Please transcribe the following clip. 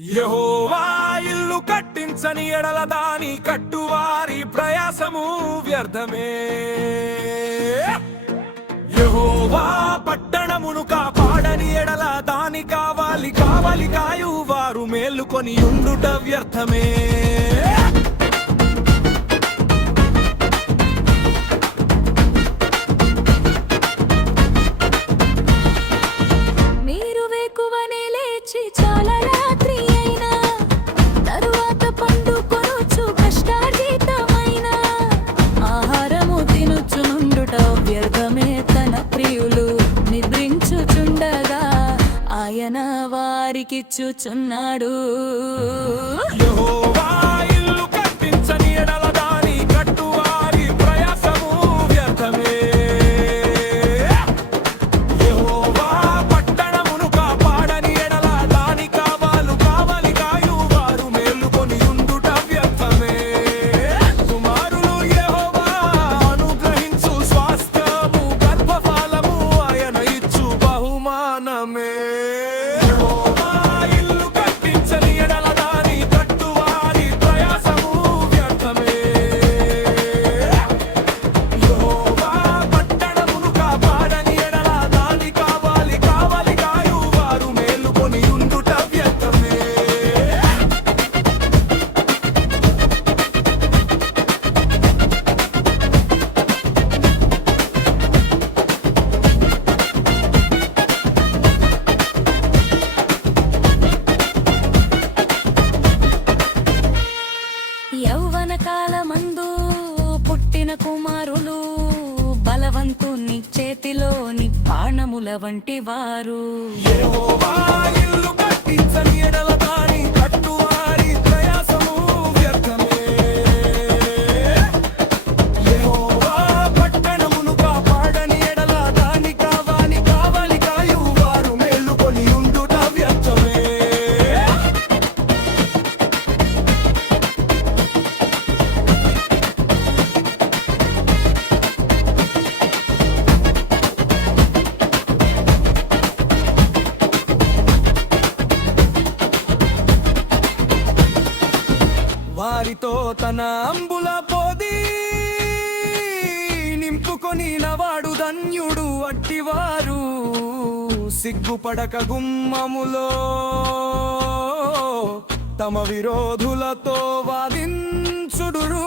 యెహోవా ఇల్లు కట్టించని ఎడల దాని కట్టువారి ప్రయాసము వ్యర్థమే. యెహోవా పట్టణమును కాపాడని ఎడల దాని కావాలి కాయువారు మేలుకొని ఉండుట వ్యర్థమే. ఆయన వారికిచ్చుచున్నాడు. యెహోవా ఇల్లు కట్టించని ఎడల దాని కట్టువారి ప్రయాసము వ్యర్థమే. యెహోవా పట్టణమును కాపాడని ఎడల దాని కావాలి కాయువారు మేలుకొని ఉండుట వ్యర్థమే. కుమారులు యెహోవా అనుగ్రహించు స్వాస్థ్యము గర్భఫలము ఆయన ఇచ్చు బహుమానమే. యౌవన కాలమందు పుట్టిన కుమారులు బలవంతుని చేతిలోని బాణముల వంటి వారు. యెహోవా ఇల్లు కట్టించని ఎడల దాని కట్టువారి ప్రయాసము వ్యర్థమే. యెహోవా పట్టణమును కాపాడని ఎడల దాని కావాలి కాయువారు మేలుకొని ఉండుట వ్యర్థమే. వారితో తన అంబుల పోది నింపుకొని నవాడు ధన్యుడు. అట్టివారు సిగ్గుపడక గుమ్మములో తమ విరోధులతో వాదించుడురు.